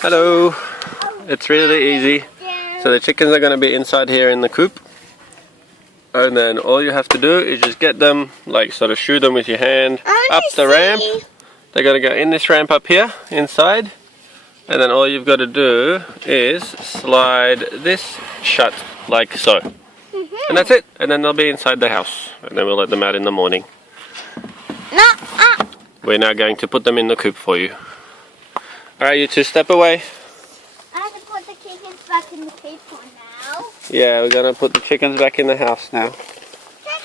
Hello. It's really easy. So the chickens are going to be inside here in the coop. And then all you have to do is just get them, like sort of shoo them with your hand up the ramp. They're going to go in this ramp up here, inside. And then all you've got to do is slide this shut, like so. And that's it. And then they'll be inside the house. And then we'll let them out in the morning. We're now going to put them in the coop for you. Alright, you two step away. I have to put the chickens back in the coop for now. Yeah, we're going to put the chickens back in the house now.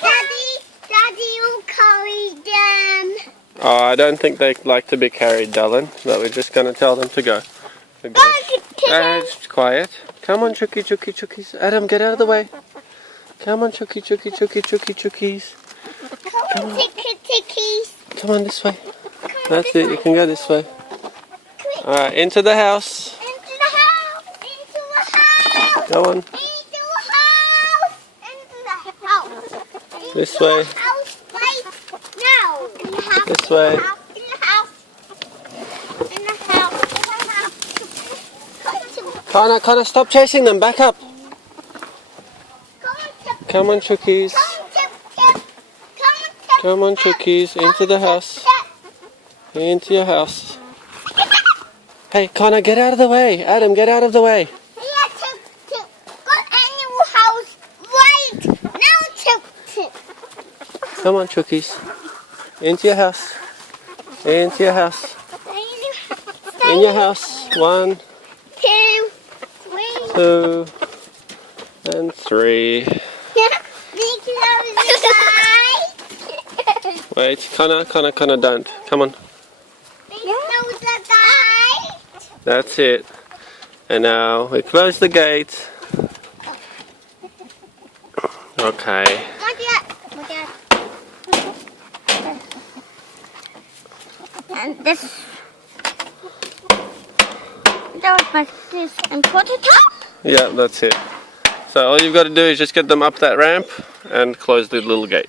Daddy will carry them. Oh, I don't think they like to be carried, darling. But we're just going to tell them to go. Just quiet. Come on, Chookies. Adam, get out of the way. Come on, Chookies. Come on, Tickies. Come on, this way. That's it, you can go this way. Alright, into the house. Into the house. Go on. Into the house. Into the house. This way. House right now. In the house. This way. In the house. In the house. Connor, stop chasing them. Back up. Come on, Chookies. Come on, Chookies. Into the house. Into your house. Hey, Connor, get out of the way. Adam, get out of the way. Come on, Chookies. Into your house. Into your house. In your house. 1, 2, and 3. Wait, Connor, don't. Come on. That's it. And now we close the gate. Okay. And this. And put it up. Yeah, that's it. So all you've got to do is just get them up that ramp and close the little gate.